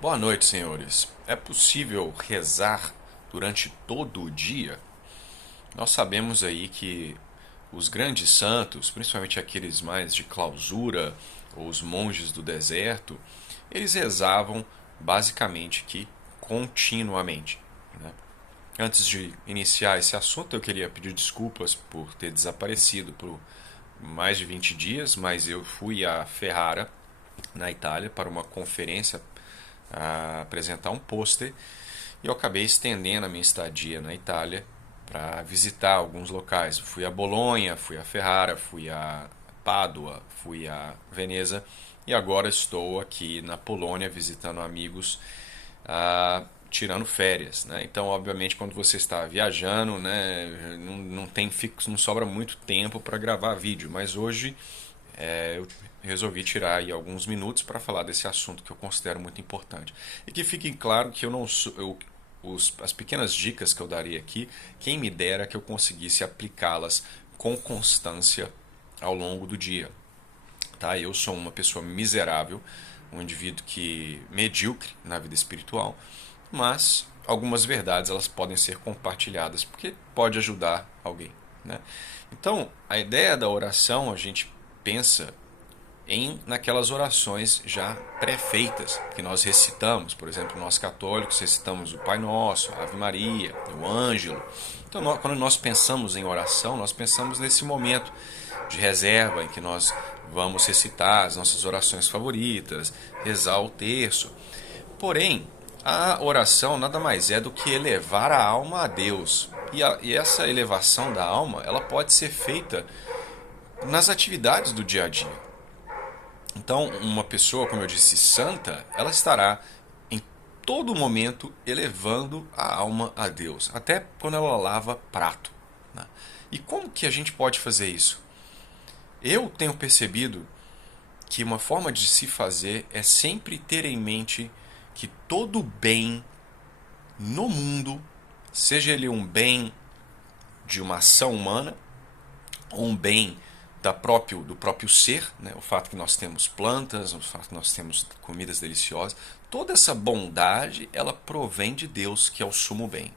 Boa noite, senhores. É possível rezar durante todo o dia? Nós sabemos aí que os grandes santos, principalmente aqueles mais de clausura, ou os monges do deserto, eles rezavam basicamente que continuamente, né? Antes de iniciar esse assunto, eu queria pedir desculpas por ter desaparecido por mais de 20 dias, mas eu fui a Ferrara, na Itália, para uma conferência a apresentar um pôster e eu acabei estendendo a minha estadia na Itália para visitar alguns locais. Fui a Bolonha, fui a Ferrara, fui a Pádua, fui a Veneza e agora estou aqui na Polônia visitando amigos, tirando férias, né? Então, obviamente, quando você está viajando, né, não tem fixo, não sobra muito tempo para gravar vídeo, mas hoje eu resolvi tirar aí alguns minutos para falar desse assunto que eu considero muito importante. E que fique claro que eu não sou, as pequenas dicas que eu daria aqui, quem me dera que eu conseguisse aplicá-las com constância ao longo do dia. Tá? Eu sou uma pessoa miserável, um indivíduo que medíocre na vida espiritual, mas algumas verdades elas podem ser compartilhadas porque pode ajudar alguém, né? Então, a ideia da oração a gente pensa naquelas orações já pré-feitas que nós recitamos. Por exemplo, nós católicos recitamos o Pai Nosso, a Ave Maria, o Ângelo. Então, quando nós pensamos em oração, nós pensamos nesse momento de reserva em que nós vamos recitar as nossas orações favoritas, rezar o terço. Porém, a oração nada mais é do que elevar a alma a Deus. E essa elevação da alma, ela pode ser feita nas atividades do dia a dia. Então, uma pessoa, como eu disse, santa, ela estará em todo momento elevando a alma a Deus, até quando ela lava prato, né? E como que a gente pode fazer isso? Eu tenho percebido que uma forma de se fazer é sempre ter em mente que todo bem no mundo, seja ele um bem de uma ação humana, ou um bem do próprio ser, né? O fato que nós temos plantas, o fato que nós temos comidas deliciosas, toda essa bondade ela provém de Deus, que é o sumo bem.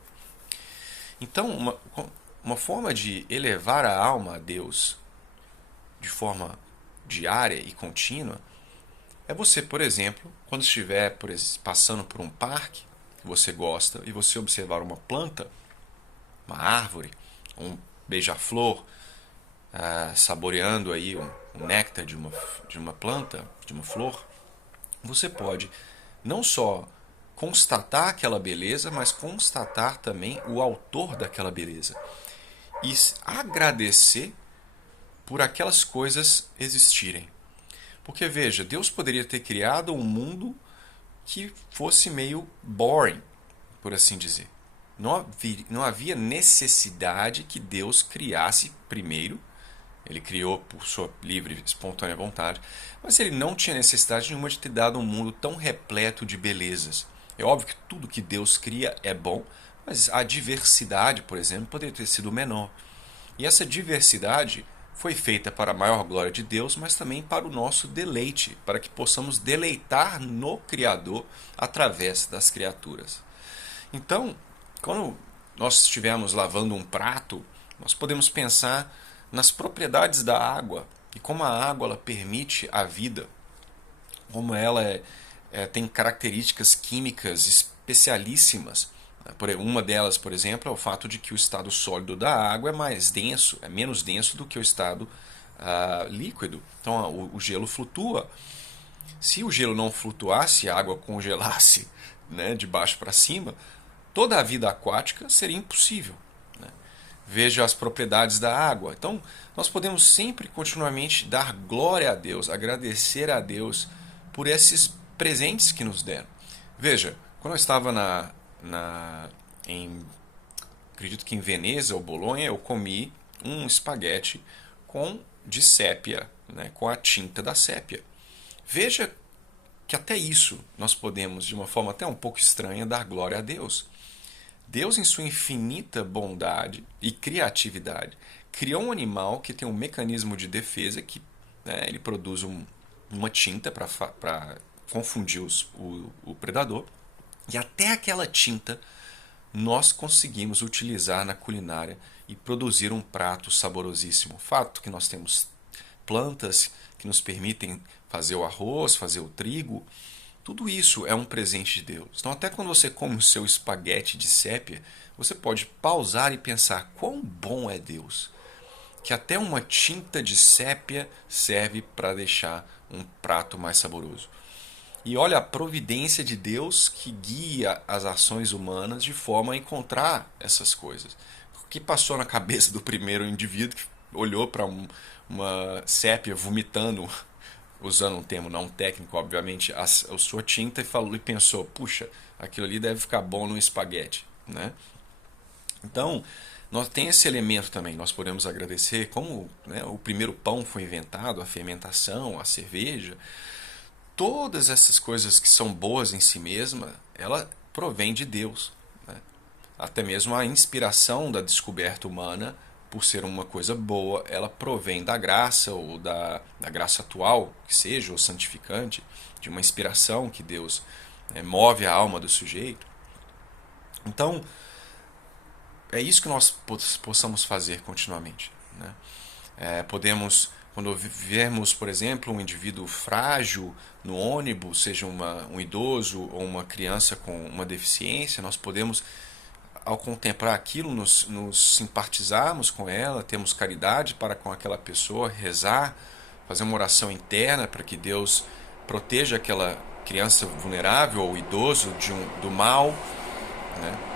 Então, uma forma de elevar a alma a Deus de forma diária e contínua é você, por exemplo, quando estiver passando por um parque que você gosta e você observar uma planta, uma árvore, um beija-flor, saboreando aí o néctar de uma planta, de uma flor, você pode não só constatar aquela beleza, mas constatar também o autor daquela beleza e agradecer por aquelas coisas existirem. Porque veja, Deus poderia ter criado um mundo que fosse meio boring, por assim dizer. Não havia necessidade que Deus criasse primeiro. Ele criou por sua livre e espontânea vontade, mas ele não tinha necessidade nenhuma de ter dado um mundo tão repleto de belezas. É óbvio que tudo que Deus cria é bom, mas a diversidade, por exemplo, poderia ter sido menor. E essa diversidade foi feita para a maior glória de Deus, mas também para o nosso deleite, para que possamos deleitar no Criador através das criaturas. Então, quando nós estivermos lavando um prato, nós podemos pensar nas propriedades da água e como a água ela permite a vida, como ela tem características químicas especialíssimas. Uma delas, por exemplo, é o fato de que o estado sólido da água é mais denso, é menos denso do que o estado líquido. Então o gelo flutua. Se o gelo não flutuasse, a água congelasse, né, de baixo para cima, toda a vida aquática seria impossível, né? Veja as propriedades da água. Então, nós podemos sempre continuamente dar glória a Deus, agradecer a Deus por esses presentes que nos deram. Veja, quando eu estava em, acredito que em Veneza ou Bolonha, eu comi um espaguete de sépia, né, com a tinta da sépia. Veja que até isso nós podemos, de uma forma até um pouco estranha, dar glória a Deus. Deus, em sua infinita bondade e criatividade, criou um animal que tem um mecanismo de defesa que, né, ele produz uma tinta para confundir o predador. E até aquela tinta nós conseguimos utilizar na culinária e produzir um prato saborosíssimo. Fato que nós temos plantas que nos permitem fazer o arroz, fazer o trigo. Tudo isso é um presente de Deus. Então, até quando você come o seu espaguete de sépia, você pode pausar e pensar quão bom é Deus. Que até uma tinta de sépia serve para deixar um prato mais saboroso. E olha a providência de Deus que guia as ações humanas de forma a encontrar essas coisas. O que passou na cabeça do primeiro indivíduo que olhou para uma sépia vomitando, usando um termo não técnico, obviamente, a sua tinta e pensou, puxa, aquilo ali deve ficar bom no espaguete, né? Então, nós tem esse elemento também, nós podemos agradecer como, né, o primeiro pão foi inventado, a fermentação, a cerveja, todas essas coisas que são boas em si mesma, ela provém de Deus, né? Até mesmo a inspiração da descoberta humana, por ser uma coisa boa, ela provém da graça ou da graça atual, que seja, ou santificante, de uma inspiração que Deus, né, move a alma do sujeito. Então, é isso que nós possamos fazer continuamente, né? Podemos, quando vermos, por exemplo, um indivíduo frágil no ônibus, seja um idoso ou uma criança com uma deficiência, nós podemos, ao contemplar aquilo, nos simpatizarmos com ela, temos caridade para com aquela pessoa, rezar, fazer uma oração interna para que Deus proteja aquela criança vulnerável ou idoso do mal, né?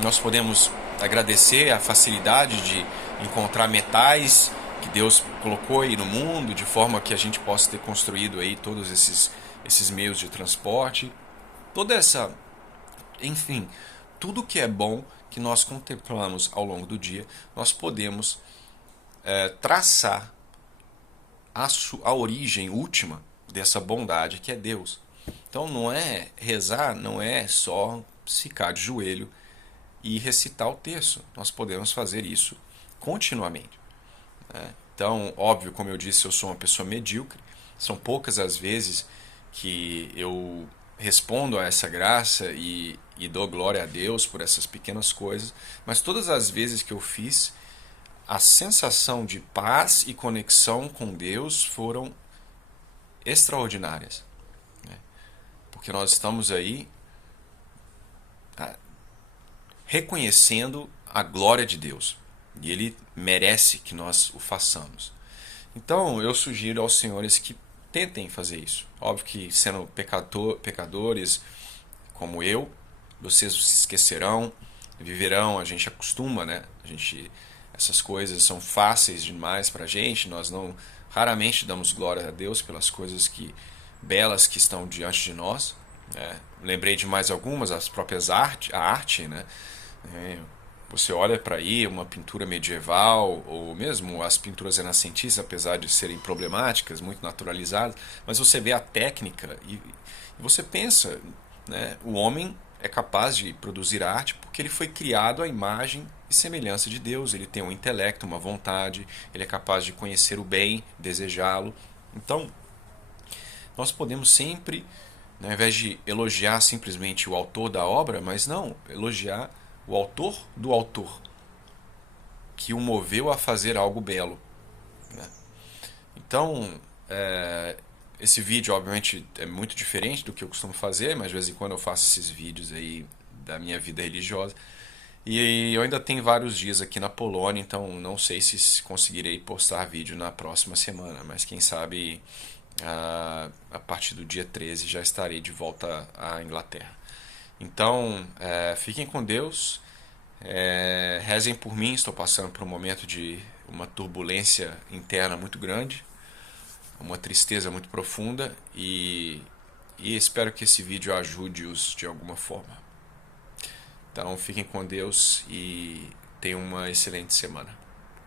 Nós podemos agradecer a facilidade de encontrar metais que Deus colocou aí no mundo, de forma que a gente possa ter construído aí todos esses meios de transporte. Toda essa, enfim, tudo que é bom que nós contemplamos ao longo do dia, nós podemos traçar a origem última dessa bondade que é Deus. Então não é rezar, não é só ficar de joelho e recitar o texto. Nós podemos fazer isso continuamente, né? Então, óbvio, como eu disse, eu sou uma pessoa medíocre. São poucas as vezes que eu respondo a essa graça e dou glória a Deus por essas pequenas coisas, mas todas as vezes que eu fiz, a sensação de paz e conexão com Deus foram extraordinárias, né? Porque nós estamos aí reconhecendo a glória de Deus e Ele merece que nós o façamos. Então eu sugiro aos senhores que tentem fazer isso. Óbvio que sendo pecadores como eu, vocês se esquecerão, viverão, a gente acostuma, né? Essas coisas são fáceis demais para a gente, nós não raramente damos glória a Deus pelas coisas belas que estão diante de nós, né? Lembrei de mais algumas, as próprias a arte, né? Você olha para aí uma pintura medieval ou mesmo as pinturas renascentistas, apesar de serem problemáticas, muito naturalizadas, mas você vê a técnica e você pensa, né? O homem é capaz de produzir arte porque ele foi criado à imagem e semelhança de Deus. Ele tem um intelecto, uma vontade, ele é capaz de conhecer o bem, desejá-lo. Então, nós podemos sempre, né, ao invés de elogiar simplesmente o autor da obra, mas não, elogiar o autor do autor, que o moveu a fazer algo belo, né? Então, esse vídeo obviamente é muito diferente do que eu costumo fazer, mas de vez em quando eu faço esses vídeos aí da minha vida religiosa. E eu ainda tenho vários dias aqui na Polônia, então não sei se conseguirei postar vídeo na próxima semana, mas quem sabe a partir do dia 13 já estarei de volta à Inglaterra. Então, fiquem com Deus, rezem por mim, estou passando por um momento de uma turbulência interna muito grande, uma tristeza muito profunda e espero que esse vídeo ajude-os de alguma forma. Então, fiquem com Deus e tenham uma excelente semana.